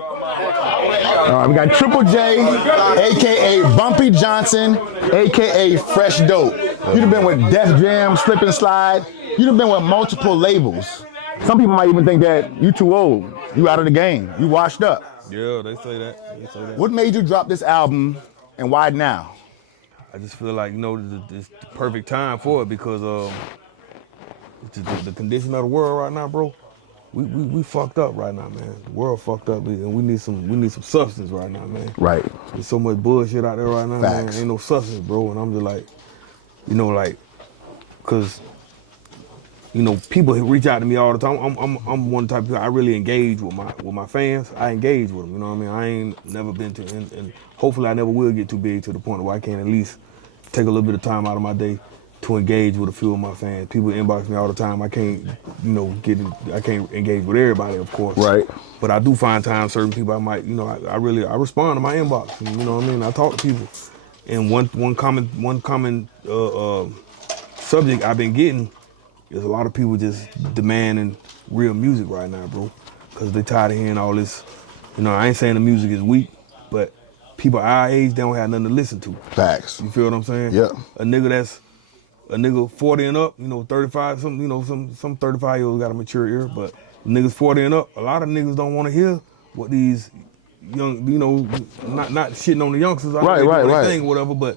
All right, we got Triple J, a.k.a. Bumpy Johnson, a.k.a. Fresh Dope. You done been with Def Jam, Slip and Slide. You done been with multiple labels. Some people might even think that you too old. You out of the game. You washed up. Yeah, they say that. They say that. What made you drop this album and why now? I just feel like, it's the perfect time for it because the condition of the world right now, bro. We fucked up right now, man. The world fucked up, and we need some substance right now, man. Right. There's so much bullshit out there right now, Facts. man. Ain't no substance, bro. And I'm just like, cause people reach out to me all the time. I'm one type of people, I really engage with my fans. I engage with them, you know what I mean? I ain't never been to, and hopefully I never will get too big to the point where I can at least take a little bit of time out of my day to engage with a few of my fans. People inbox me all the time. I can't, I can't engage with everybody, of course. Right. But I do find time, certain people I might, I respond to my inbox. And, you know what I mean? I talk to people. And one common subject I've been getting is a lot of people just demanding real music right now, bro. Because they tired of hearing all this. I ain't saying the music is weak, but people our age, they don't have nothing to listen to. Facts. You feel what I'm saying? Yeah. A nigga 40 and up, 35, some 35-year-olds got a mature ear, but niggas 40 and up, a lot of niggas don't want to hear what these young, not shitting on the youngsters, right. thing or whatever, but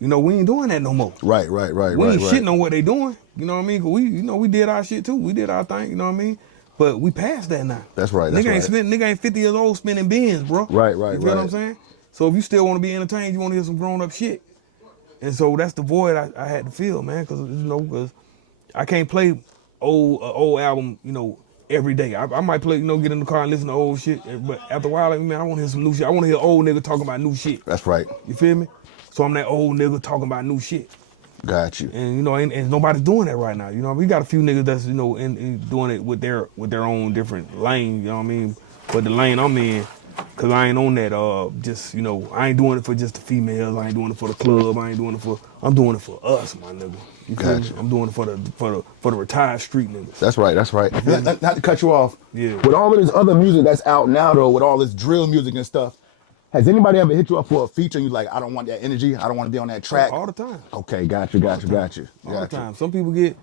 we ain't doing that no more. Right. We ain't shitting on what they doing, you know what I mean? We did our shit too, we did our thing, you know what I mean? But we passed that now. That's right. Nigga ain't 50 years old spending bins, bro. Right. You feel what I'm saying? So if you still want to be entertained, you want to hear some grown up shit. And so that's the void I had to fill, man, because I can't play old album, every day. I might play, get in the car and listen to old shit, but after a while, I want to hear some new shit. I want to hear old nigga talking about new shit. That's right. You feel me? So I'm that old nigga talking about new shit. Got you. And and nobody's doing that right now. We got a few niggas that's in doing it with their own different lane. You know what I mean? But the lane I'm in. Cause I ain't on that, I ain't doing it for just the females. I ain't doing it for the club. I'm doing it for us, my nigga. You feel me? I'm doing it for the retired street niggas. That's right. Not to cut you off. Yeah. With all of this other music that's out now, though, with all this drill music and stuff, has anybody ever hit you up for a feature and you like, I don't want that energy. I don't want to be on that track? All the time. Okay, got you. All the time. Some people get,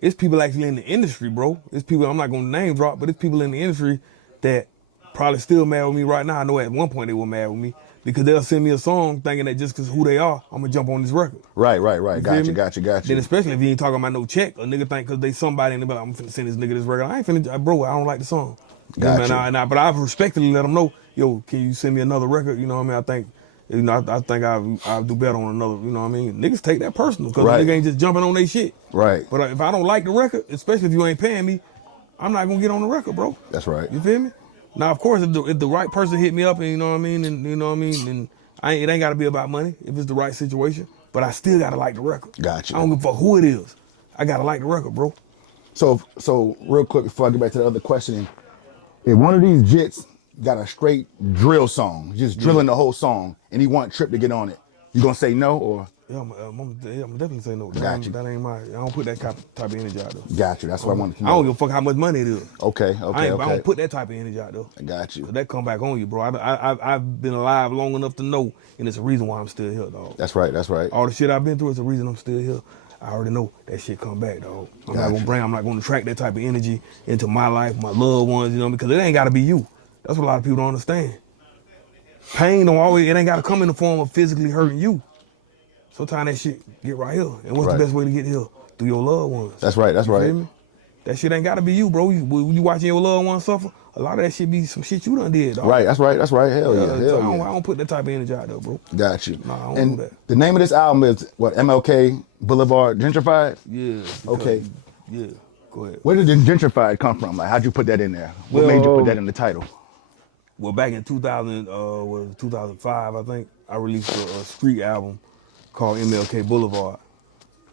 it's people actually in the industry, bro. It's people, I'm not going to name drop, but it's people in the industry that probably still mad with me right now. I know at one point they were mad with me because they'll send me a song thinking that just because who they are, I'm going to jump on this record. Right. Got you. Then especially if you ain't talking about no check, a nigga think because they somebody and they be like, I'm finna send this nigga this record. I ain't finna, bro, I don't like the song. Got you. But I've respectfully let them know, yo, can you send me another record? You know what I mean? I think I'll do better on another, you know what I mean? Niggas take that personal because nigga ain't just jumping on their shit. Right. But if I don't like the record, especially if you ain't paying me, I'm not going to get on the record, bro. That's right. You feel me? Now, of course, if the right person hit me up and and it ain't got to be about money if it's the right situation, but I still got to like the record. Gotcha. I don't give a fuck who it is. I got to like the record, bro. So real quick before I get back to the other questioning, if one of these jits got a straight drill song, just drilling the whole song, and he want Trip to get on it, you gonna say no or? Yeah, I'm definitely say no. That ain't my. I don't put that type of energy out though. Got you. That's what I wanted to know. I don't give a fuck how much money it is. Okay. I don't put that type of energy out though. I got you. That come back on you, bro. I've been alive long enough to know, and it's a reason why I'm still here, dog. That's right. All the shit I've been through is the reason I'm still here. I already know that shit come back, dog. I'm not gonna attract that type of energy into my life, my loved ones, because it ain't gotta be you. That's what a lot of people don't understand. Pain it ain't gotta come in the form of physically hurting you. Sometimes that shit get right here. And what's the best way to get here? Through your loved ones. That's right. You feel me? That shit ain't gotta be you, bro. You watching your loved ones suffer, a lot of that shit be some shit you done did, dog. Right, that's right. Hell yeah. I don't put that type of energy out there, bro. Got you. Nah, I don't do that. The name of this album is what, MLK Boulevard Gentrified? Yeah. Okay. Yeah, go ahead. Where did the Gentrified come from? Like, how'd you put that in there? What made you put that in the title? Well, back in 2005, I think, I released a street album called MLK Boulevard.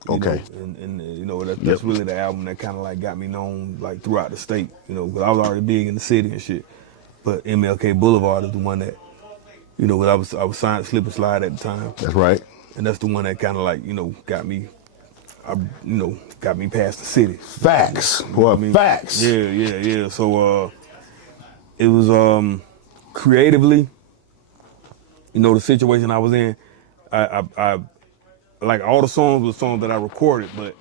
Okay. That's really the album that kind of like got me known like throughout the state, because I was already big in the city and shit. But MLK Boulevard is the one that, because I was signed to Slip and Slide at the time. That's right. And that's the one that kind of like, got me past the city. Facts. Well, facts. Yeah. So it was creatively, you know, the situation I was in. I like all the songs were songs that I recorded, but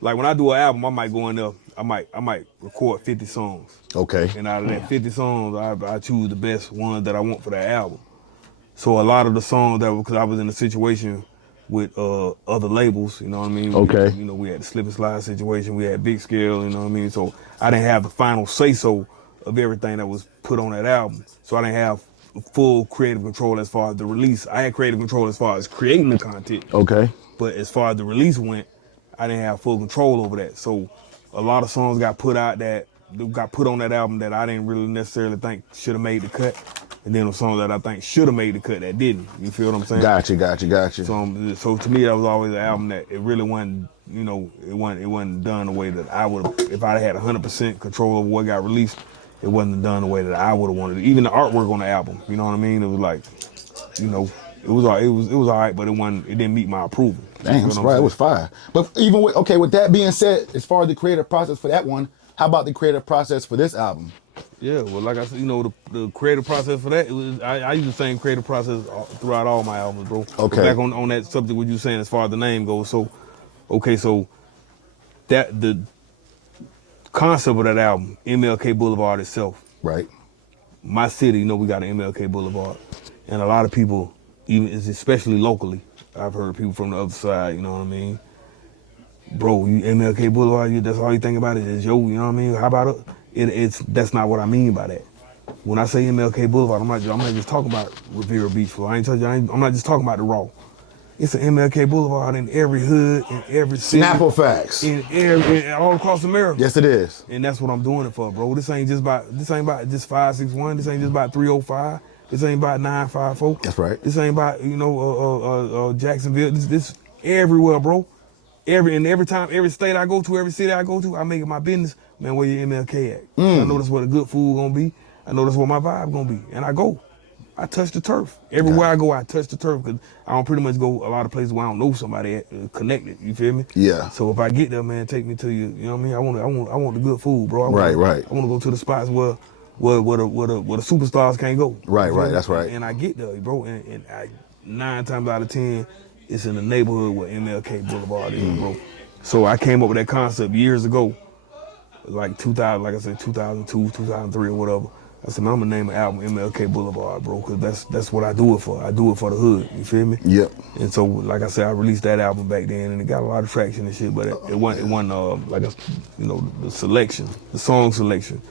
like when I do an album, I might go in there, I might record 50 songs. Okay. And out of that 50 songs, I choose the best ones that I want for that album. So a lot of the songs that, because I was in a situation with other labels, you know what I mean? Okay. You know, we had the Slip and Slide situation, we had Big Scale, you know what I mean? So I didn't have the final say-so of everything that was put on that album. So I didn't have full creative control as far as the release. I had creative control as far as creating the content. Okay. But as far as the release went, I didn't have full control over that. So a lot of songs got put out that got put on that album that I didn't really necessarily think should have made the cut. And then the songs that I think should have made the cut that didn't. You feel what I'm saying? Gotcha. So to me, that was always an album that it really wasn't, you know, it wasn't done the way that I would have, if I had 100% control over what got released, it wasn't done the way that I would have wanted it. Even the artwork on the album, you know what I mean? It was like, you know, it was all right, but it didn't meet my approval. Dang, that's right. It was fire. But even with that being said, as far as the creative process for that one, how about the creative process for this album? Yeah, well, like I said, you know, the creative process for that, I use the same creative process throughout all my albums, bro. Okay. Back on that subject, what you saying as far as the name goes. So, okay, so that the concept of that album, MLK Boulevard itself. Right. My city, you know, we got an MLK Boulevard, and a lot of people, even especially locally, I've heard people from the other side, you know what I mean? Bro, you MLK Boulevard, that's all you think about is yo, you know what I mean? How about it? That's not what I mean by that. When I say MLK Boulevard, I'm not just talking about Rivera Beach Floor. I'm not just talking about the Raw. It's an MLK Boulevard in every hood, in every city. Snapple facts. In all across America. Yes, it is. And that's what I'm doing it for, bro. This ain't about just 561. This ain't just about 305. This ain't about 954. That's right. This ain't about, you know, Jacksonville. This everywhere, bro. Every time, every state I go to, every city I go to, I make it my business, man, where your MLK at? I know that's where the good food gonna be. I know that's where my vibe gonna be. And I go. I touch the turf. Everywhere I go, I touch the turf, because I don't pretty much go a lot of places where I don't know somebody connected, you feel me? Yeah. So if I get there, man, take me to you know what I mean? I want the good food, bro. Right. I want to go to the spots where the superstars can't go. Right, that's right. And I get there, bro, and 9 times out of 10, it's in the neighborhood where MLK Boulevard is, bro. So I came up with that concept years ago, like 2000, like I said, 2002, 2003 or whatever. I said, man, I'm gonna name an album MLK Boulevard, bro, because that's what I do it for. I do it for the hood, you feel me? Yep. And so, like I said, I released that album back then, and it got a lot of traction and shit, but it wasn't like, you know, the song selection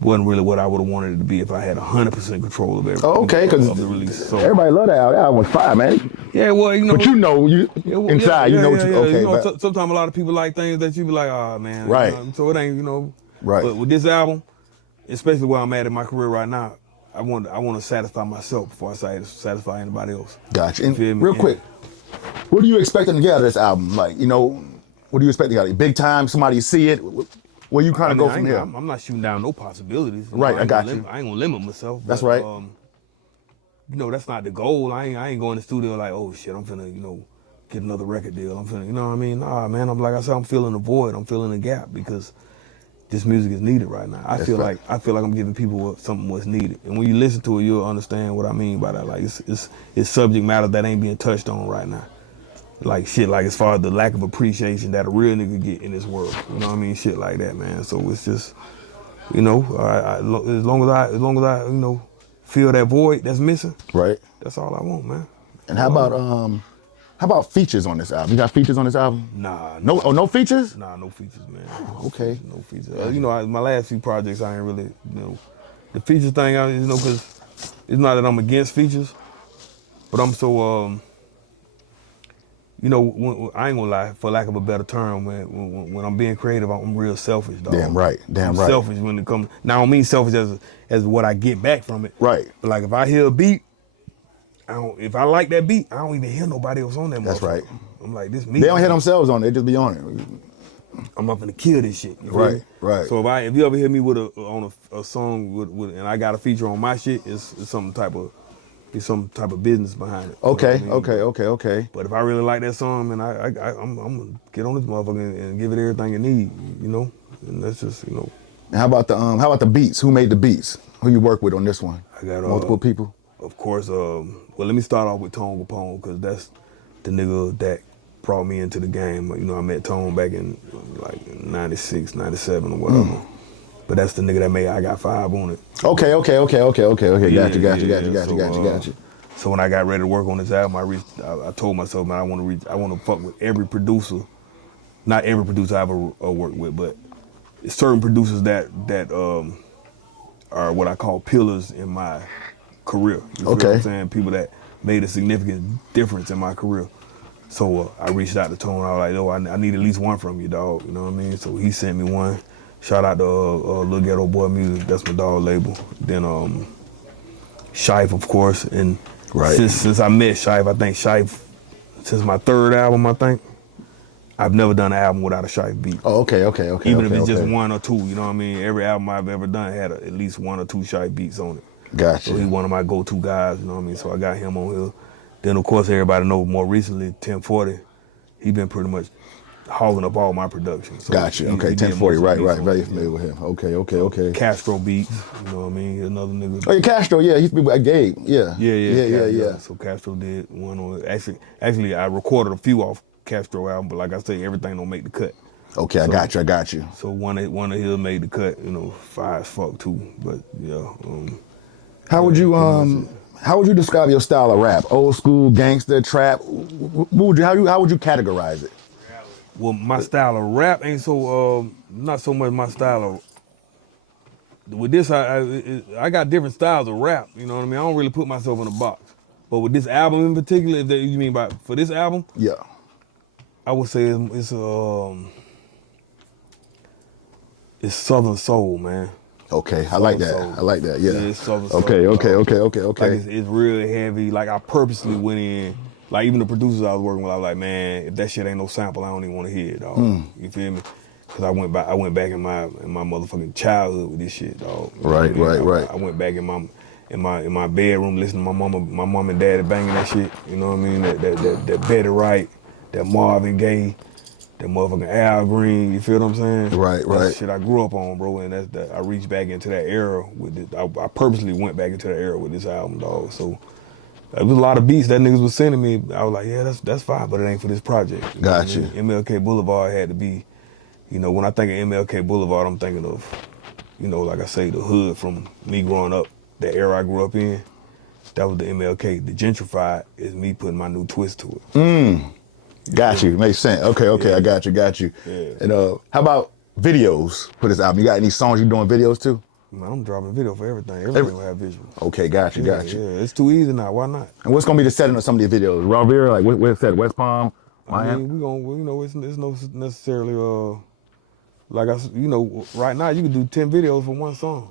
wasn't really what I would have wanted it to be if I had 100% control of everything. Okay, because of the release. So everybody love that album. That album was fire, man. Yeah, well, you know. But you know, inside, you know what you. Okay, you know, but sometimes a lot of people like things that you be like, oh man, right. You know, so it ain't, you know. Right. But with this album, especially where I'm at in my career right now, I want to satisfy myself before I satisfy anybody else. Gotcha. And real quick, what are you expecting to get out of this album? Like, you know, what do you expect to get out? Big time, somebody see it? Where you kind of go from here? I'm not shooting down no possibilities. Right, I got you. I ain't gonna limit myself. That's right. You know, that's not the goal. I ain't going to the studio like, oh shit, I'm finna, you know, get another record deal. I'm finna, you know what I mean? Nah, man, I'm feeling the void. I'm feeling the gap, because this music is needed right now. I feel like I'm giving people something what's needed. And when you listen to it, you'll understand what I mean by that. Like it's subject matter that ain't being touched on right now. Like shit, like as far as the lack of appreciation that a real nigga get in this world. You know what I mean? Shit like that, man. So it's just, you know, as long as I, you know, feel that void that's missing. Right. That's all I want, man. And how about features on this album? You got features on this album? Nah. No. Oh, no features? Nah, no features, man. Okay. No features. You know, my last few projects, I ain't really, you know, the features thing, you know, because it's not that I'm against features, but I'm so, you know, I ain't gonna lie, for lack of a better term, when I'm being creative, I'm real selfish, dog. Damn right. I'm selfish when it comes. Now, I don't mean selfish as what I get back from it. Right. But like if I hear a beat, if I like that beat, I don't even hear nobody else on that motherfucker. That's right. I'm like, this me. They don't hear themselves on it, they just be on it. I'm not gonna kill this shit. Right, right. So if you ever hear me with a song with and I got a feature on my shit, it's some type of business behind it. Okay, you know what I mean? okay. But if I really like that song, man, I'm gonna get on this motherfucker and give it everything it needs, you know. And that's just, you know. And how about the beats? Who made the beats? Who you work with on this one? I got multiple people. Of course. Well, let me start off with Tone Capone because that's the nigga that brought me into the game. You know, I met Tone back in like 96, 97 or whatever. But that's the nigga that made I Got 5 on it. Okay. Yeah, got you. So when I got ready to work on this album, I told myself, man, I want to fuck with every producer. Not every producer I ever worked with, but certain producers that are what I call pillars in my career. You feel what I'm saying? People that made a significant difference in my career. So I reached out to Tone. I was like, "Oh, I need at least one from you, dog." You know what I mean? So he sent me one. Shout out to Lil Ghetto Boy Music. That's my dog label. Then Shife, of course. And since I met Shife, I think Shife, since my third album, I think, I've never done an album without a Shife beat. Oh, okay. Even if it's just one or two, you know what I mean? Every album I've ever done had at least 1 or 2 Shife beats on it. Gotcha. So he's one of my go-to guys, you know what I mean? So I got him on here. Then, of course, everybody know more recently, 1040. He been pretty much hauling up all my production. So gotcha. Okay, 1040. Right. Very familiar with him. Okay. Castro beats, you know what I mean? Another nigga. Oh, yeah, Castro. Yeah, he used to be with Gabe. Yeah. Yeah. So Castro did one on it. Actually, I recorded a few off Castro album, but like I say, everything don't make the cut. Okay, I got you. So one of his made the cut. You know, fire as fuck too. But yeah. How would you describe your style of rap? Old school, gangster, trap? How would you categorize it? Well, my style of rap ain't so not so much my style of. With this, I got different styles of rap. You know what I mean? I don't really put myself in a box. But with this album in particular, if you mean by for this album, yeah, I would say it's Southern Soul, man. Okay, I like that. Soul. I like that. Yeah. It's Southern Soul. Okay. Like it's real heavy. Like I purposely went in. Like even the producers I was working with, I was like, man, if that shit ain't no sample, I don't even want to hear it, dog. You feel me? Cause I went back in my motherfucking childhood with this shit, dog. Right. I went back in my bedroom listening to my mom and daddy banging that shit. You know what I mean? That Betty Wright, that Marvin Gaye, that motherfucking Al Green. You feel what I'm saying? Right. That's shit I grew up on, bro. And I reached back into that era with it. I purposely went back into that era with this album, dog. So. There was a lot of beats that niggas was sending me. I was like, yeah, that's fine, but it ain't for this project. You Got you. MLK Boulevard had to be, you know, when I think of MLK Boulevard, I'm thinking of, you know, like I say, the hood from me growing up, the era I grew up in. That was the MLK. The Gentrified is me putting my new twist to it. Got you. Makes sense. Okay. Yeah. I got you. Yeah. And how about videos for this album? You got any songs you doing videos too? Man, I'm dropping video for everything. Everything will have visuals. Okay, got you. Yeah, it's too easy now. Why not? And what's gonna be the setting of some of these videos? Ravira, like what's that? West Palm, Miami? I mean, you know, it's no necessarily like right now you can do 10 videos for one song.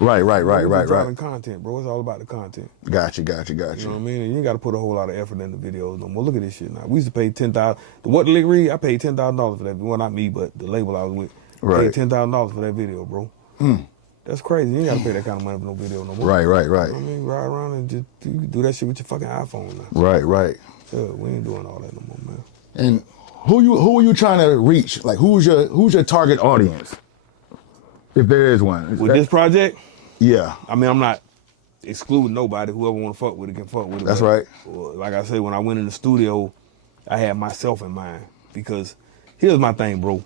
Right. Driving content, bro. It's all about the content. Got you. You know what I mean? And you ain't got to put a whole lot of effort into videos no more. Look at this shit now. We used to pay $10,000. What the lick read? I paid $10,000 for that. Well, not me, but the label I was with. Right. Paid $10,000 for that video, bro. That's crazy. You ain't gotta pay that kind of money for no video no more. Right. You know what I mean? Ride around and just you can do that shit with your fucking iPhone now. Right. Yeah, we ain't doing all that no more, man. And who are you trying to reach? Like who's your target audience? If there is one. With this project? Yeah. I mean, I'm not excluding nobody. Whoever wanna fuck with it can fuck with it. That's right. Like I said, when I went in the studio, I had myself in mind. Because here's my thing, bro.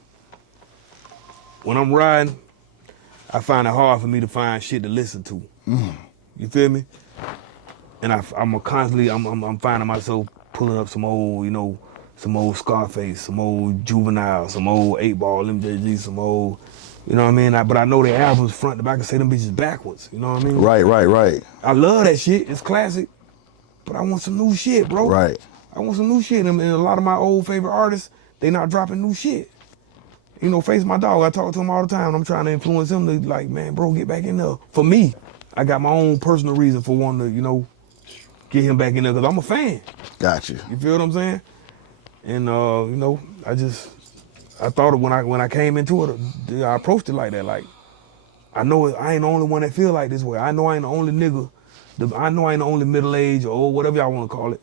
When I'm riding, I find it hard for me to find shit to listen to. You feel me? And I'm constantly finding myself pulling up some old, you know, some old Scarface, some old Juvenile, some old 8-Ball, MJG, some old, you know what I mean? But I know the albums front to back and say them bitches backwards. You know what I mean? Right. I love that shit. It's classic. But I want some new shit, bro. Right. I want some new shit. And a lot of my old favorite artists, they not dropping new shit. You know, Face my dog, I talk to him all the time. I'm trying to influence him to like, man, bro, get back in there. For me, I got my own personal reason for wanting to, you know, get him back in there because I'm a fan. Got you. You feel what I'm saying? And, you know, I thought when I came into it, I approached it like that. Like, I know I ain't the only one that feel like this way. I know I ain't the only nigga. I know I ain't the only middle-aged or whatever y'all want to call it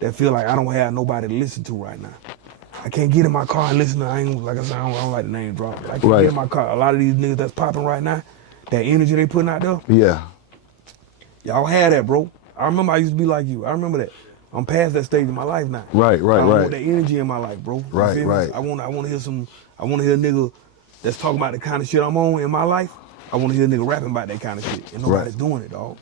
that feel like I don't have nobody to listen to right now. I can't get in my car and listen to, like I said, I don't like the name drop. I can't get in my car. A lot of these niggas that's popping right now, that energy they putting out there. Yeah. Y'all had that, bro. I remember I used to be like you. I remember that. I'm past that stage in my life now. Right. I want that energy in my life, bro. You Right. feel me? I want to hear I want to hear a nigga that's talking about the kind of shit I'm on in my life. I want to hear a nigga rapping about that kind of shit. And nobody's doing it, dog.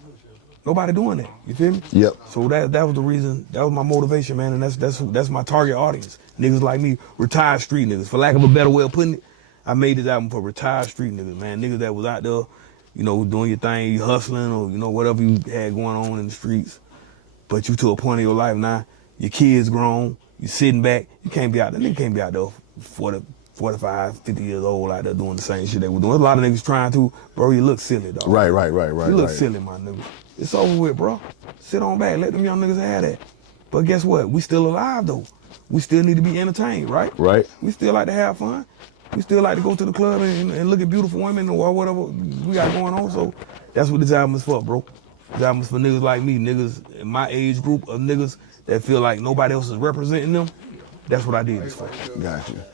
Nobody doing that. You feel me? Yep. So that was the reason. That was my motivation, man. And that's my target audience. Niggas like me, retired street niggas. For lack of a better way of putting it, I made this album for retired street niggas, man. Niggas that was out there, you know, doing your thing, you hustling or, you know, whatever you had going on in the streets. But you to a point in your life now, your kids grown, you sitting back, you can't be out there. Nigga can't be out there 45, 50 years old out there doing the same shit they were doing. There's a lot of niggas trying to, bro, you look silly, dog. Right. You look silly, my nigga. It's over with, bro. Sit on back, let them young niggas have that. But guess what? We still alive, though. We still need to be entertained, right? Right. We still like to have fun. We still like to go to the club and look at beautiful women or whatever we got going on. So that's what this album is for, bro. This album is for niggas like me, niggas in my age group of niggas that feel like nobody else is representing them. That's what I did this for. Gotcha.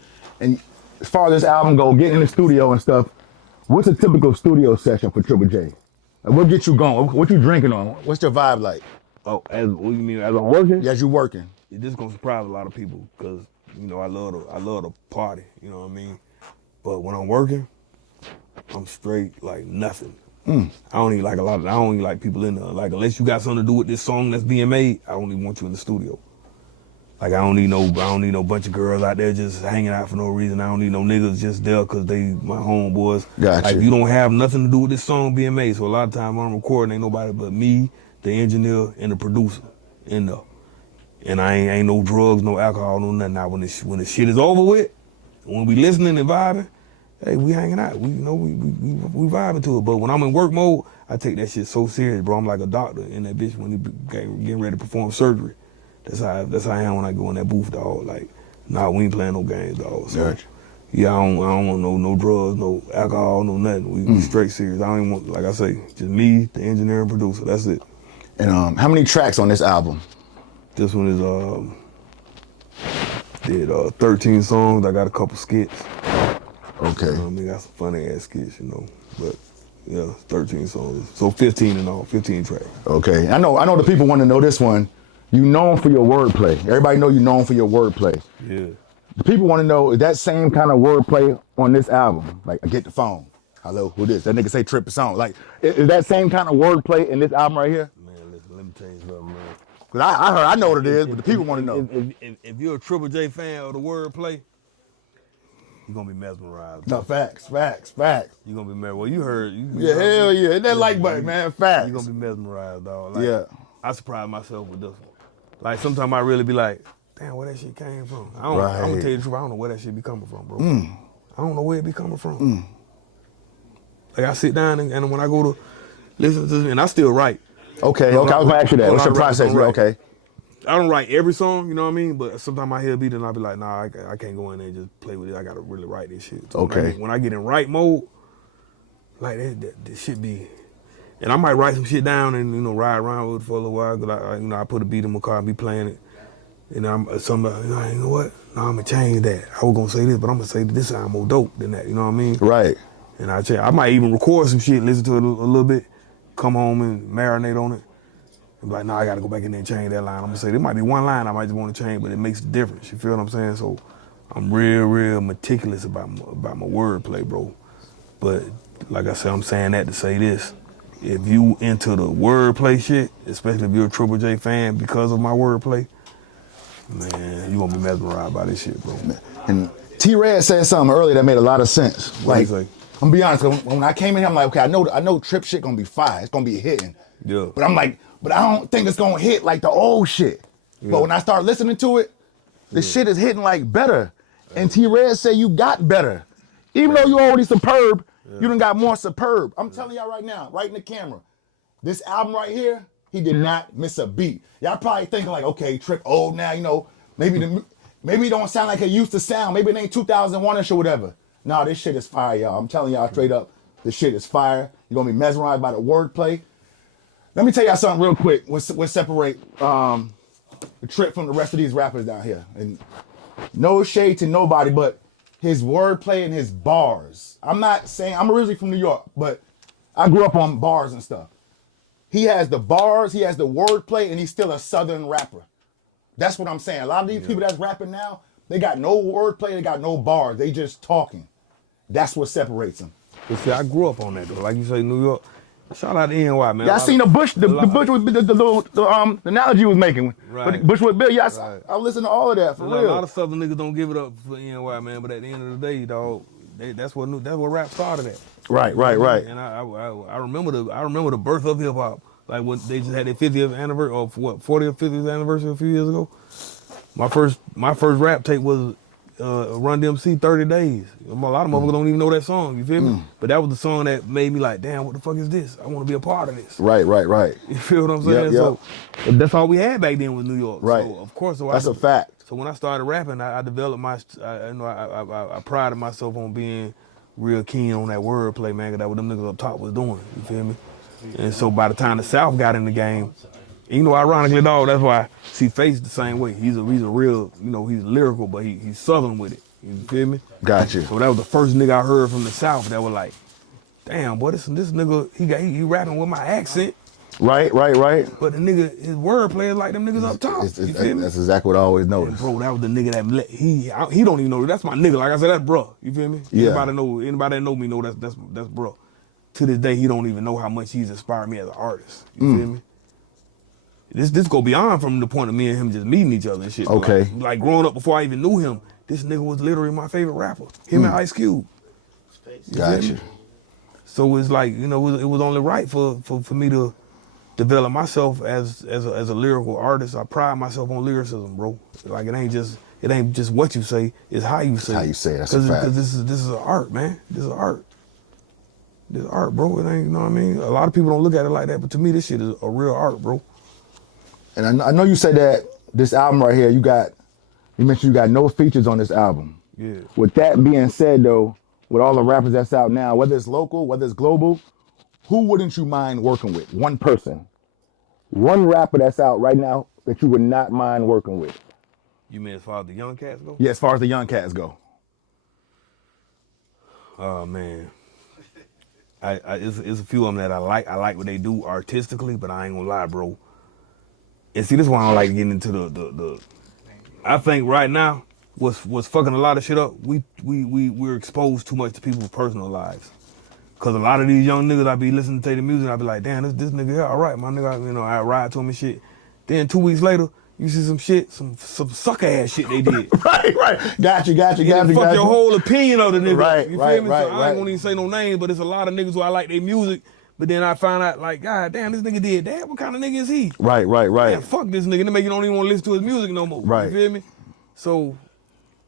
And as far as this album go, getting in the studio and stuff, what's a typical studio session for Triple J? Like, what gets you going? What you drinking on? What's your vibe like? Oh, what you mean as I'm working? Yeah, as you working. This gonna surprise a lot of people because you know I love to party. You know what I mean? But when I'm working, I'm straight like nothing. I don't even like people in there. Like unless you got something to do with this song that's being made, I don't even want you in the studio. Like I don't need no bunch of girls out there just hanging out for no reason. I don't need no niggas just there because they my homeboys. Gotcha. Like you don't have nothing to do with this song being made. So a lot of times when I'm recording, ain't nobody but me, the engineer, and the producer in there. And I ain't no drugs, no alcohol, no nothing. Now when the shit is over with, when we listening and vibing, hey, we hanging out. We we vibing to it. But when I'm in work mode, I take that shit so serious, bro. I'm like a doctor in that bitch when he getting ready to perform surgery. That's how I am when I go in that booth, dog. Like, nah, we ain't playing no games, dog. So, gotcha. Yeah, I don't want no drugs, no alcohol, no nothing. We straight serious. I don't even want, like I say, just me, the engineer and producer. That's it. And how many tracks on this album? This one is did 13 songs. I got a couple skits. Okay. I mean, got some funny ass skits, you know. But yeah, 13 songs. So 15 in all, 15 tracks. Okay. I know the people want to know this one. You known for your wordplay. Everybody know you known for your wordplay. Yeah. The people want to know, is that same kind of wordplay on this album? Like, I get the phone. Hello, who this? That nigga say Trip a song. Like, is that same kind of wordplay in this album right here? Man, listen, let me tell you something, man. Cause I know what it is, but the people want to know. If you're a Triple J fan of the wordplay, you're gonna be mesmerized. No, facts. You're gonna be mesmerized. Well, you heard. Hell yeah. Hit that like button, man. Facts. You're gonna be mesmerized, dog. Like, Yeah. I surprised myself with this one. Like, sometimes I really be like, damn, where that shit came from? I'm Right. gonna tell you the truth, I don't know where that shit be coming from, bro. I don't know where it be coming from. Like, I sit down and when I go to listen to this, and I still write. Okay, I was gonna ask you that. What's your process? Okay. I don't write every song, you know what I mean? But sometimes I hear a beat and I'll be like, nah, I can't go in there and just play with it. I gotta really write this shit. So Okay. when I get in write mode, like that shit be, and I might write some shit down and, you know, ride around with it for a little while. Cause I put a beat in my car and be playing it. And you know what? No, I'm gonna change that. I was gonna say this, but I'm gonna say this sound more dope than that. You know what I mean? Right. And I might even record some shit, listen to it a little bit, come home and marinate on it. And be like, nah, I gotta go back in there and change that line. I'm gonna say there might be one line I might just want to change, but it makes a difference. You feel what I'm saying? So I'm real meticulous about my wordplay, bro. But like I said, I'm saying that to say this. If you into the wordplay shit, especially if you're a Triple J fan because of my wordplay, man, you gonna be mesmerized by this shit, bro. And T-Red said something earlier that made a lot of sense. What'd Like, he say? I'm gonna be honest, when I came in here, I'm like, okay, I know Trip shit gonna be fire. It's gonna be hitting. Yeah. But I'm like, but I don't think it's gonna hit like the old shit. Yeah. But when I start listening to it, the shit is hitting like better. And T-Red said you got better. Even though you already superb, you done got more superb. I'm telling y'all right now, right in the camera, this album right here, he did not miss a beat. Y'all probably thinking like, okay, Trip old now, you know, maybe it don't sound like it used to sound. Maybe it ain't 2001ish or whatever. No, this shit is fire, y'all. I'm telling y'all straight up, this shit is fire. You're gonna be mesmerized by the wordplay. Let me tell y'all something real quick. We'll separate the Trip from the rest of these rappers down here. And no shade to nobody, but his wordplay and his bars. I'm not saying, I'm originally from New York, but I grew up on bars and stuff. He has the bars, he has the wordplay, and he's still a Southern rapper. That's what I'm saying. A lot of these people that's rapping now, they got no wordplay, they got no bars. They just talking. That's what separates them. But see, I grew up on that though. Like you say, New York. Shout out to NY, man. Yeah, I seen the Bush, the Bush with the analogy you was making. Right. Bushwick Bill. Yeah, Right. I listened to all of that for A real. lot of Southern niggas don't give it up for NY, man. But at the end of the day, dog, that's what rap started at. Right. And I remember the birth of hip hop. Like when they just had their 50th anniversary, or 40th, 50th anniversary a few years ago. My first rap tape was Run DMC 30 Days. A lot of motherfuckers don't even know that song, you feel me? But that was the song that made me like, damn, what the fuck is this? I want to be a part of this. Right. You feel what I'm saying? Yep. So that's all we had back then was New York. Right. So of course, That's a fact. So when I started rapping, I developed I prided myself on being real keen on that wordplay, man, because that's what them niggas up top was doing, you feel me? And so by the time the South got in the game, you know, ironically, dog, that's why see Face the same way. He's a real, you know, he's lyrical, but he's Southern with it. You feel me? Got you. So that was the first nigga I heard from the South that was like, damn, boy, this nigga, he rapping with my accent. Right. But the nigga, his wordplay is like them niggas up top. You feel me? That's exactly what I always noticed. And bro, that was the nigga that he don't even know. That's my nigga. Like I said, that's bro. You feel me? Yeah. Anybody that know me know that's bro. To this day, he don't even know how much he's inspired me as an artist. You feel me? This go beyond from the point of me and him just meeting each other and shit. Okay. Like growing up before I even knew him, this nigga was literally my favorite rapper. Him and Ice Cube. Gotcha. So it's like, you know, it was only right for me to develop myself as a lyrical artist. I pride myself on lyricism, bro. Like it ain't just what you say, it's how you say. How you say it, that's a fact. Because this is an art, man. This is art. This is art, bro. It ain't, you know what I mean? A lot of people don't look at it like that, but to me, this shit is a real art, bro. And I know you said that this album right here, you mentioned you got no features on this album. Yeah. With that being said, though, with all the rappers that's out now, whether it's local, whether it's global, who wouldn't you mind working with? One person. One rapper that's out right now that you would not mind working with. You mean as far as the young cats go? Yeah, as far as the young cats go. Oh, man. It's a few of them that I like. I like what they do artistically, but I ain't gonna lie, bro. And see, this is why I don't like getting into the I think right now, what's fucking a lot of shit up, we're exposed too much to people's personal lives. Cause a lot of these young niggas, I be listening to the music, I be like, damn, this nigga here, all right, my nigga, you know, I ride to him and shit. Then 2 weeks later, you see some shit, some sucker ass shit they did. Right. Got you. Fuck your whole opinion of the nigga. Right, you feel me? right, So I ain't gonna even say no names, but there's a lot of niggas who I like their music, but then I find out like, God damn, this nigga did that. What kind of nigga is he? Right. Man, fuck this nigga. That make you don't even want to listen to his music no more. Right. You feel me? So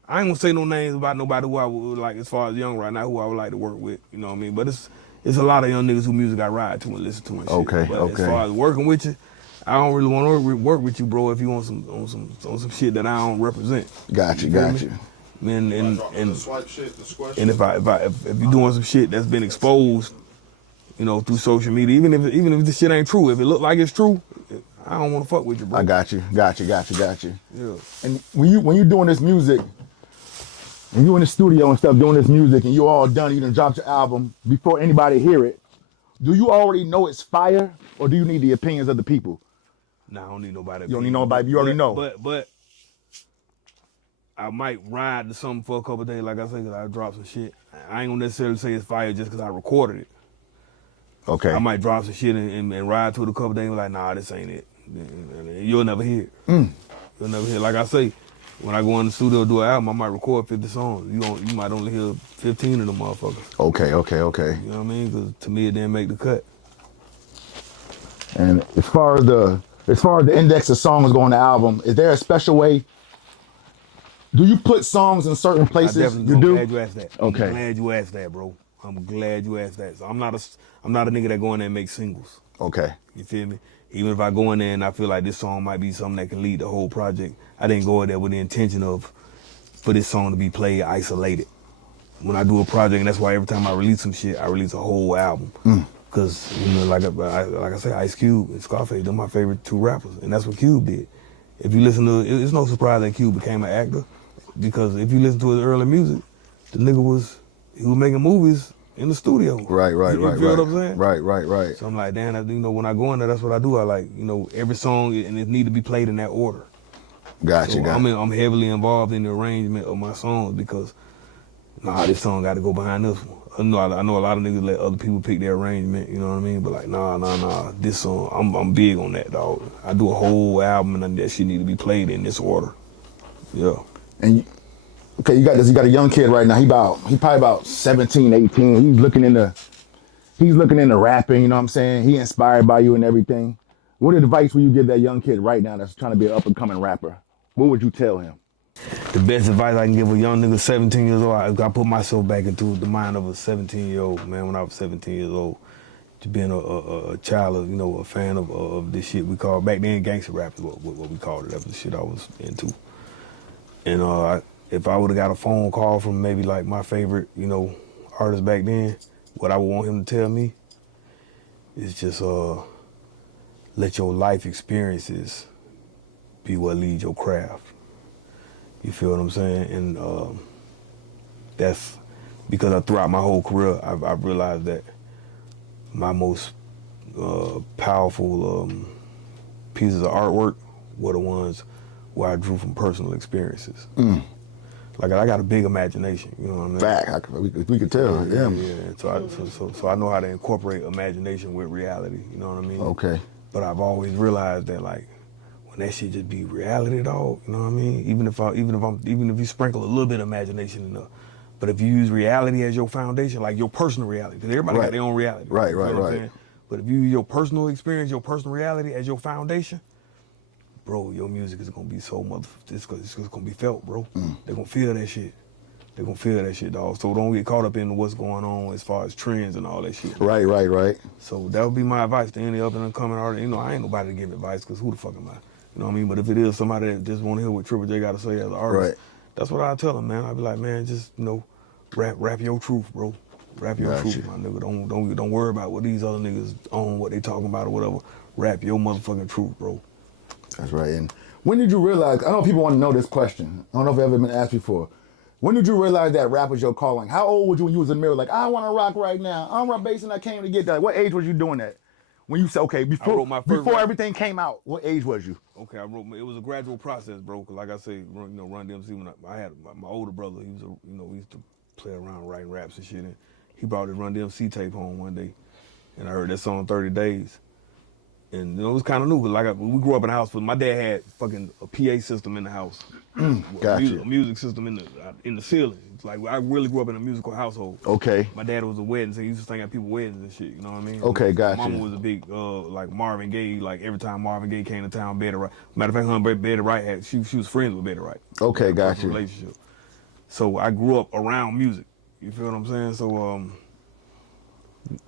I ain't gonna say no names about nobody who I would like as far as young right now who I would like to work with. You know what I mean? But it's a lot of young niggas who music I ride to and listen to and shit. Okay. But as far as working with you, I don't really want to work with you, bro, if you want some shit that I don't represent. Got you. Man, and if you're doing some shit that's been exposed, you know, through social media, even if this shit ain't true, if it look like it's true, I don't want to fuck with you, bro. I got you. Yeah. And when you doing this music, and you in the studio and stuff doing this music, and you all done, you done dropped your album before anybody hear it, do you already know it's fire, or do you need the opinions of the people? Nah, I don't need nobody. You don't need nobody. You already know. But I might ride to something for a couple of days, like I said, because I dropped some shit. I ain't gonna necessarily say it's fire just because I recorded it. Okay. I might drop some shit and ride to it a couple of days and be like, nah, this ain't it. You'll never hear it. You'll never hear it. Like I say, when I go in the studio to do an album, I might record 50 songs. You might only hear 15 of them motherfuckers. Okay. You know what I mean? Because to me, it didn't make the cut. And as far as the index of songs go on the album, is there a special way? Do you put songs in certain places? I'm glad you asked that. Okay. I'm glad you asked that, bro. I'm glad you asked that. So I'm not a nigga that go in there and make singles. Okay. You feel me? Even if I go in there and I feel like this song might be something that can lead the whole project, I didn't go in there with the intention for this song to be played isolated. When I do a project, and that's why every time I release some shit, I release a whole album. Cause you know, like I say, Ice Cube and Scarface, they're my favorite two rappers, and that's what Cube did. If you listen to, it's no surprise that Cube became an actor, because if you listen to his early music, the nigga was making movies in the studio. Right. You feel what I'm saying? Right. So I'm like, damn, when I go in there, that's what I do. I like, every song, and it need to be played in that order. Gotcha. I'm heavily involved in the arrangement of my songs because, this song got to go behind this one. I know a lot of niggas let other people pick their arrangement, you know what I mean? But like, nah, this song, I'm big on that, dog. I do a whole album and that shit need to be played in this order. Yeah. And you got a young kid right now. He probably about 17, 18. He's looking into rapping, you know what I'm saying? He inspired by you and everything. What advice would you give that young kid right now that's trying to be an up and coming rapper? What would you tell him? The best advice I can give a young nigga 17 years old, I put myself back into the mind of a 17-year-old, man, when I was 17 years old. To being a child of, a fan of this shit we call, back then, gangster rap is what we called it. That was the shit I was into. And if I would have got a phone call from maybe like my favorite, artist back then, what I would want him to tell me is just let your life experiences be what leads your craft. You feel what I'm saying? And that's because throughout my whole career, I've realized that my most powerful pieces of artwork were the ones where I drew from personal experiences. Like I got a big imagination, you know what I mean? Fact, we could tell. Yeah. So I know how to incorporate imagination with reality, you know what I mean? Okay. But I've always realized that like when that shit just be reality, dog, you know what I mean? Even if you sprinkle a little bit of imagination in there, but if you use reality as your foundation, like your personal reality, because everybody got their own reality. Right. But if you use your personal experience, your personal reality as your foundation, bro, your music is gonna be so it's just gonna be felt, bro. They're gonna feel that shit. They're gonna feel that shit, dog. So don't get caught up in what's going on as far as trends and all that shit. Right. So that would be my advice to any up and coming artist. I ain't nobody to give advice because who the fuck am I? You know what I mean? But if it is somebody that just want to hear what Triple J got to say as an artist, that's what I tell them, man. I be like, man, just rap your truth, bro. Rap your truth, my nigga. Don't worry about what these other niggas own, what they talking about or whatever. Rap your motherfucking truth, bro. That's right. And when did you realize? I know people want to know this question. I don't know if it's ever been asked before. When did you realize that rap was your calling? How old was you when you was in the mirror? Like, I want to rock right now. I'm rock bass and I came to get that. What age was you doing that? When you said, okay, before everything came out, what age was you? Okay, it was a gradual process, bro. Cause like I say, Run DMC, when I had my older brother, he was we used to play around writing raps and shit. And he brought his Run DMC tape home one day, and I heard that song 30 Days. And it was kind of new, but we grew up in a house. But my dad had fucking a PA system in the house, Gotcha. A music system in the ceiling. It's like I really grew up in a musical household. Okay. My dad was a wedding, so he used to sing at people's weddings and shit. You know what I mean? Okay, gotcha. My mama was a big like Marvin Gaye. Like every time Marvin Gaye came to town, Betty Wright. Matter of fact, her and Betty Wright she was friends with Betty Wright. Okay, gotcha. Relationship. So I grew up around music. You feel what I'm saying? So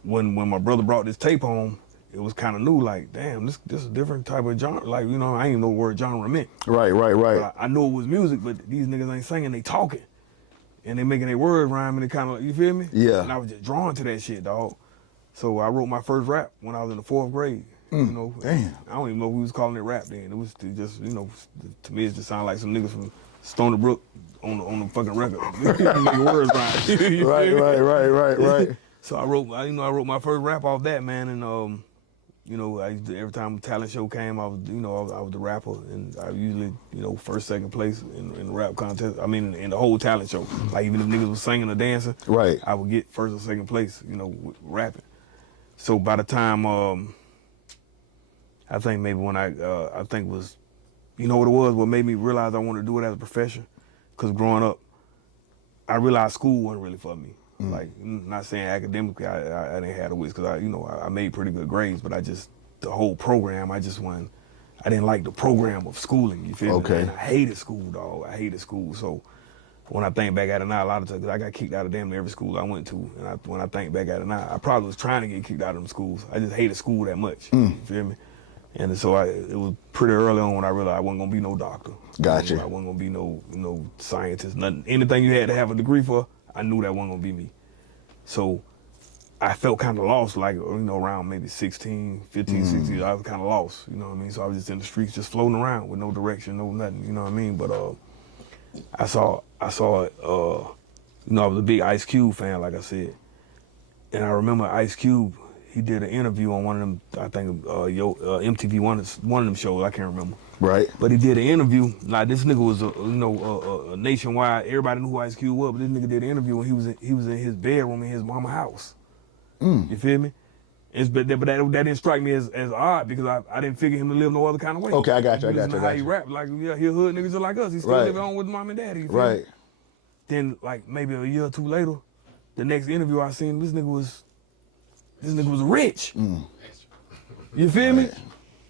when my brother brought this tape home, it was kind of new, like, damn, this is a different type of genre. Like, I didn't even know the word genre meant. Right. But I know it was music, but these niggas ain't singing, they talking. And they making their words rhyme, and they kind of, you feel me? Yeah. And I was just drawn to that shit, dog. So I wrote my first rap when I was in the 4th grade. Damn. I don't even know if we was calling it rap then. It was just, to me it just sounded like some niggas from Stony Brook on the fucking record. Making words rhyme. Right. So I wrote my first rap off that, man, and every time a talent show came, I was the rapper, and I usually, first, second place in the rap contest. I mean, in the whole talent show. Like even if niggas was singing or dancing, right, I would get first or second place, with rapping. So by the time, I think maybe when I think was, what made me realize I wanted to do it as a profession, because growing up, I realized school wasn't really for me. Like, not saying academically, I didn't have the wits, because I made pretty good grades, but the whole program, I didn't like the program of schooling, you feel me? Okay. And I hated school, dog. I hated school. So when I think back at it now, a lot of times, I got kicked out of damn near every school I went to. And when I think back at it now, I probably was trying to get kicked out of them schools. I just hated school that much, you feel me? And so it was pretty early on when I realized I wasn't gonna be no doctor. Gotcha. I wasn't gonna be no scientist, nothing. Anything you had to have a degree for, I knew that wasn't gonna be me. So I felt kind of lost, like, around maybe 15, 16, I was kind of lost, you know what I mean? So I was just in the streets, just floating around with no direction, no nothing, you know what I mean? But I saw I was a big Ice Cube fan, like I said. And I remember Ice Cube, he did an interview on one of them, I think, MTV, one of them shows, I can't remember. Right. But he did an interview, like this nigga was a nationwide, everybody knew who Ice Cube was, but this nigga did an interview and he was in his bedroom in his mama's house. You feel me? But that didn't strike me as odd because I didn't figure him to live no other kind of way. Okay, I got you. How he rap, like he hood niggas are like us. He still living on with mom and daddy. You feel me? Then like maybe a year or two later, the next interview I seen, this nigga was rich. You feel me?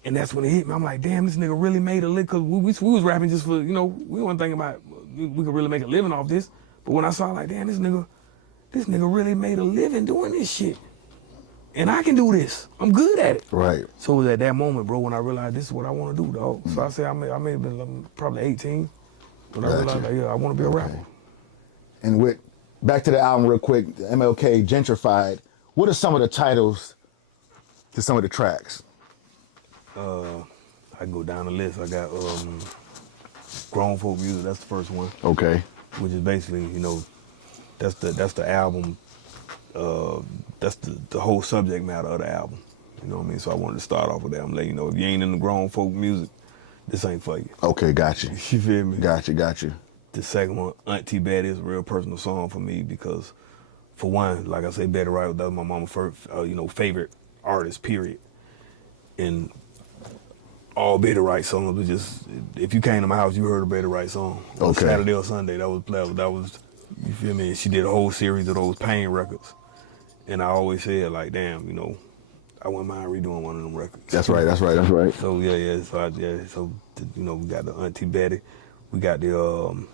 And that's when it hit me. I'm like, damn, this nigga really made a lick, cause we was rapping just for, we weren't thinking about we could really make a living off this. But when I saw like, damn, this nigga really made a living doing this shit. And I can do this. I'm good at it. Right. So it was at that moment, bro, when I realized this is what I want to do, dog. So I say I may have been probably 18 when I realized, like, yeah, I want to be a rapper. And back to the album real quick, MLK Gentrified. What are some of the titles to some of the tracks? I go down the list. I got Grown Folk Music. That's the first one. Okay. Which is basically, that's the album. That's the whole subject matter of the album. You know what I mean? So I wanted to start off with that. I'm letting you know, if you ain't into grown folk music, this ain't for you. Okay, got you. You feel me? Got you. The second one, Auntie Betty, is a real personal song for me because, for one, like I say, Betty Wright, that was my mama's first, favorite artist, period. And all Betty Wright songs was just, if you came to my house, you heard a Betty Wright song. Okay. Saturday or Sunday, that was, you feel me? She did a whole series of those Pain records. And I always said, like, damn, I wouldn't mind redoing one of them records. That's right. So, we got the Auntie Betty. We got the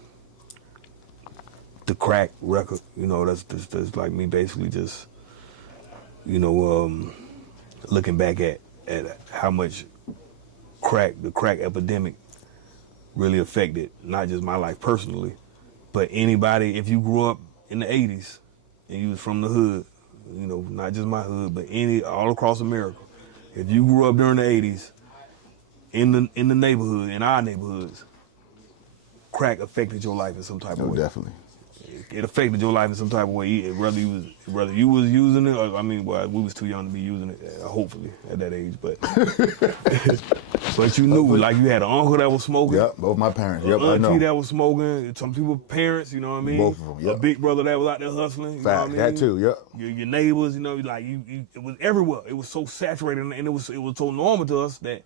crack record, that's like me basically just, looking back at how much the crack epidemic really affected not just my life personally, but anybody, if you grew up in the 80s and you was from the hood, not just my hood, but all across America. If you grew up during the 80s in the neighborhood, in our neighborhoods, crack affected your life in some type of way. Definitely. It affected your life in some type of way, whether you was using it, or, we was too young to be using it, hopefully, at that age, but but you knew, like you had an uncle that was smoking. Yep, both my parents. Yep, an I know. auntie that was smoking, some people parents, you know what I mean? Both of them, yep. A big brother that was out there hustling, you know what I mean? That too, yep. Your neighbors, like it was everywhere. It was so saturated, and it was so normal to us that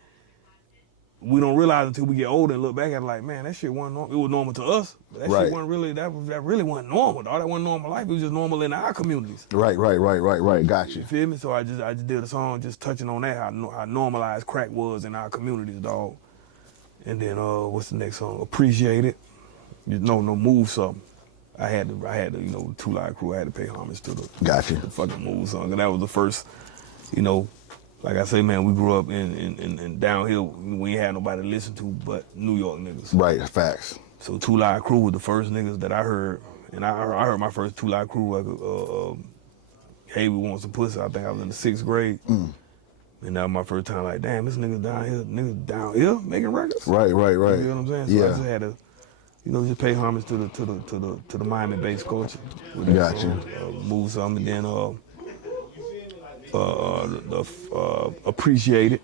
we don't realize until we get older and look back at it like, man, that shit wasn't normal. It was normal to us, but that shit wasn't really, that really wasn't normal, dog. That wasn't normal life. It was just normal in our communities. Right. Gotcha. You feel me? So I just did a song just touching on that, how normalized crack was in our communities, dog. And then what's the next song? Appreciate It. No, Move Something. I had to, 2 Live Crew, I had to pay homage to the fucking Move song. And that was the first, like I say, man, we grew up in downhill. We ain't had nobody to listen to but New York niggas. Right, facts. So 2 Live Crew was the first niggas that I heard. And I heard my first 2 Live Crew record, Hey, We Want Some Pussy. I think I was in the 6th grade. And that was my first time like, damn, this nigga down here making records. Right. You know what I'm saying? So yeah. I just had to, just pay homage to the Miami-based culture. Gotcha. Move Something, and then Appreciate It.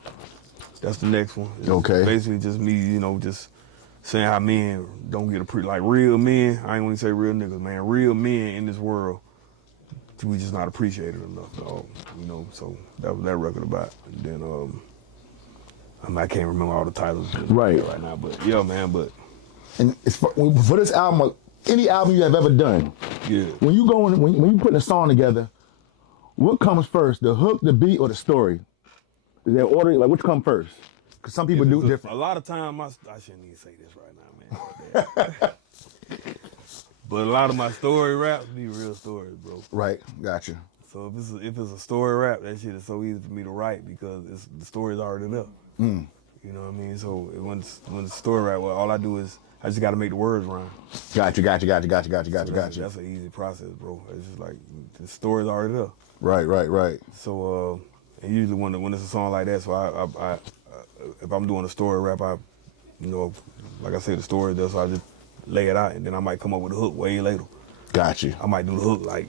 That's the next one. Okay. Basically just me, just saying how men don't get like real men. I ain't gonna say real niggas, man. Real men in this world, we just not appreciated enough, dog. So that was that record about. And then I can't remember all the titles right now, but yeah, man. But and for this album, any album you have ever done, yeah. When you putting a song together, what comes first, the hook, the beat, or the story? Is there order? Like, which come first? Because some people do different. A lot of time, I shouldn't even say this right now, man. But a lot of my story raps be real stories, bro. Right, gotcha. So if it's a story rap, that shit is so easy for me to write because the story's already there. You know what I mean? So when it's a story rap, well, all I do is I just got to make the words rhyme. Gotcha. That's an easy process, bro. It's just like the story's already there. Right. So and usually when it's a song like that, so I if I'm doing a story rap, like I said, the story there, so I just lay it out, and then I might come up with a hook way later. Gotcha. I might do the hook like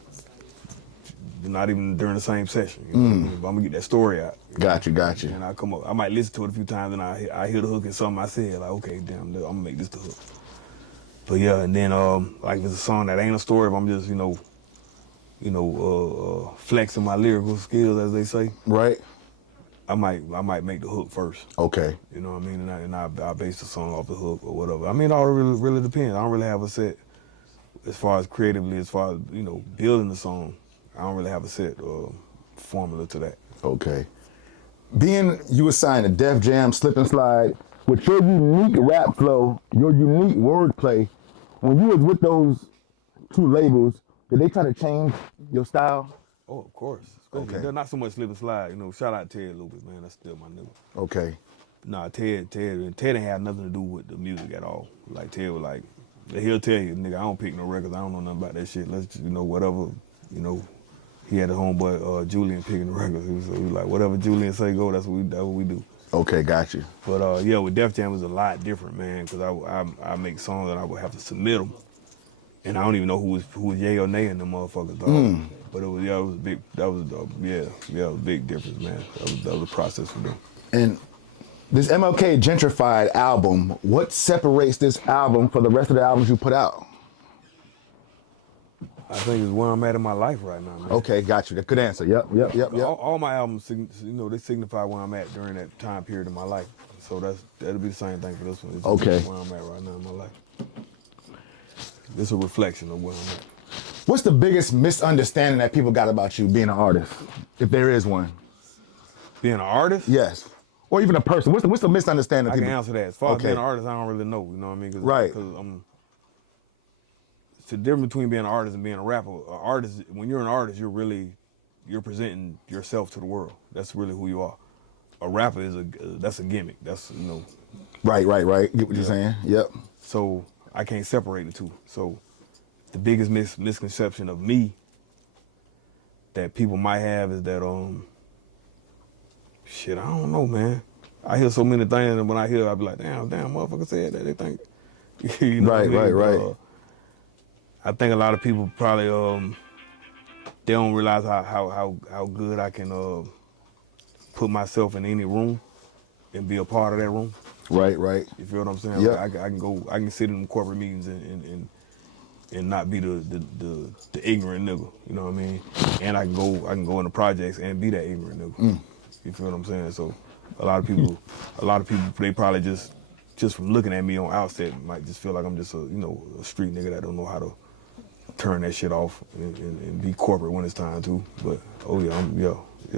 not even during the same session. You know what I mean? But I'm gonna get that story out. Got you. And I come up, I might listen to it a few times, and I hear the hook and something I said, like, okay, damn, I'm gonna make this the hook. But yeah, and then like if it's a song that ain't a story, if I'm just flexing my lyrical skills, as they say, right? I might make the hook first. Okay. You know what I mean? And I base the song off the hook or whatever. I mean, it all really depends. I don't really have a set as far as creatively, as far as building the song. I don't really have a set formula to that. Okay. Being you were signed to Def Jam, Slip and Slide, with your unique rap flow, your unique wordplay, when you was with those two labels, did they try to change your style? Oh, of course. Okay. They're not so much Slip and Slide. Shout out Ted Lucas, man. That's still my nigga. Okay. Nah, Ted didn't have nothing to do with the music at all. Like Ted was like, he'll tell you, nigga, I don't pick no records. I don't know nothing about that shit. Let's just, whatever, He had a homeboy, Julian, picking the records. He was like, whatever Julian say go, that's what we do. Okay, got you. But yeah, with Def Jam it was a lot different, man, because I make songs that I would have to submit them, and I don't even know who was yay or nay in them motherfuckers, dog. But it was big. That was it was a big difference, man. That was a process for them. And this MLK Gentrified album, what separates this album from the rest of the albums you put out? I think it's where I'm at in my life right now, man. Okay, got you. Good answer. Yep. All my albums, they signify where I'm at during that time period in my life. So that'll be the same thing for this one. It's okay. Where I'm at right now in my life. It's a reflection of where I'm at. What's the biggest misunderstanding that people got about you being an artist, if there is one? Being an artist? Yes. Or even a person. What's the misunderstanding? I can answer that. As far as being an artist, I don't really know. You know what I mean? Right. Because it's the difference between being an artist and being a rapper. An artist, when you're an artist, you're presenting yourself to the world. That's really who you are. A rapper that's a gimmick. That's Right. Get what you're saying? Yep. So I can't separate the two. So the biggest misconception of me that people might have is that I don't know, man. I hear so many things, and when I hear, I be like, damn, motherfucker said that. They think, Right. I think a lot of people probably they don't realize how good I can put myself in any room and be a part of that room. Right. You feel what I'm saying? Yep. Like I can sit in corporate meetings and not be the ignorant nigga. You know what I mean? And I can go into projects and be that ignorant nigga. You feel what I'm saying? So a lot of people they probably just from looking at me on outset might just feel like I'm just a street nigga that don't know how to turn that shit off and be corporate when it's time to. But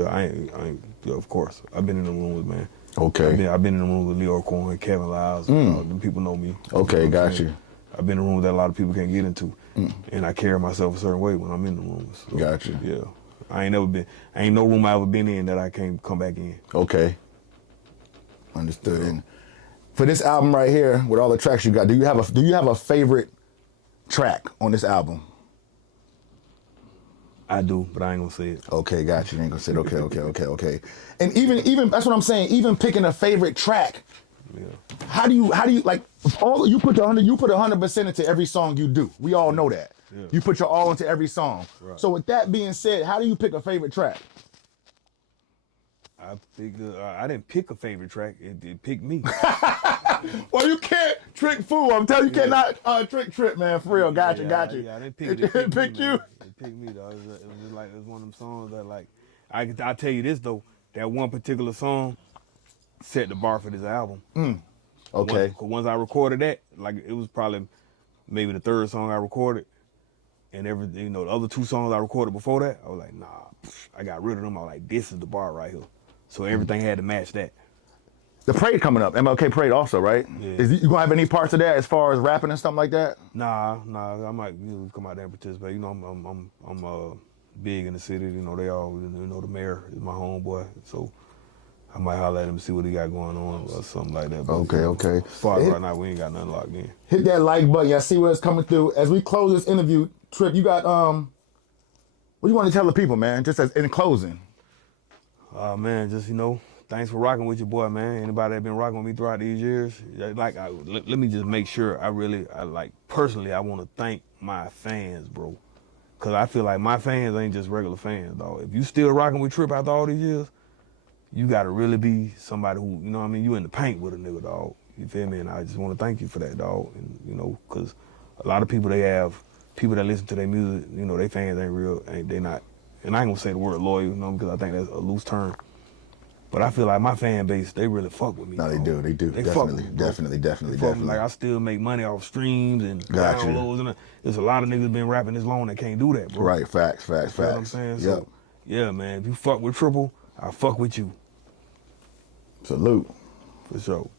I ain't of course. I've been in the rooms, man. Okay. I've been in the room with Leo Cohen, Kevin Lyles. Them people know me. Okay, got you. I've been in a room that a lot of people can't get into, and I carry myself a certain way when I'm in the rooms. So, got you. Yeah, ain't no room I ever been in that I can't come back in. Okay. Understood. And for this album right here, with all the tracks you got, do you have a favorite track on this album? I do, but I ain't gonna say it. Okay, got you. You ain't gonna say it. Okay. And even that's what I'm saying. Even picking a favorite track, how do you like you put 100% into every song you do. We all know that. Yeah. You put your all into every song. Right. So with that being said, how do you pick a favorite track? I didn't pick a favorite track. It picked me. Well, you can't trick fool. I'm telling you, cannot trick Trip, man. For real. Got you. Yeah, I didn't pick it. It picked you. It picked me, though. It was one of them songs that, like, I'll tell you this, though. That one particular song set the bar for this album. Okay. Once I recorded that, like, it was probably maybe the third song I recorded. And the other two songs I recorded before that, I was like, nah, I got rid of them. I was like, this is the bar right here. So everything had to match that. The parade coming up, MLK parade also, right? Yeah. You gonna have any parts of that as far as rapping and stuff like that? Nah. I might come out there and participate. I'm big in the city. They all the mayor is my homeboy, so I might holler at him and see what he got going on or something like that. But okay. As far as right now, we ain't got nothing locked in. Hit that like button. Y'all see where it's coming through. As we close this interview, Trip, you got what do you want to tell the people, man? Just as in closing. Man, just thanks for rocking with your boy, man. Anybody that been rocking with me throughout these years, let me just make sure personally, I want to thank my fans, bro. Cause I feel like my fans ain't just regular fans, dog. If you still rocking with Trip after all these years, you gotta really be somebody who, you know what I mean, you in the paint with a nigga, dog. You feel me? And I just wanna thank you for that, dog. And you know, cause a lot of people, they have people that listen to their music, you know, they fans ain't real, they not, and I ain't gonna say the word loyal, you know, because I think that's a loose term. But I feel like my fan base, they really fuck with me. No, they do. They Definitely, fuck with me, definitely. Like I still make money off streams and Got you. downloads, and there's a lot of niggas been rapping this long that can't do that, bro. Right, facts. You know what I'm saying? So, yeah, man, if you fuck with Triple, I fuck with you. Salute. For sure.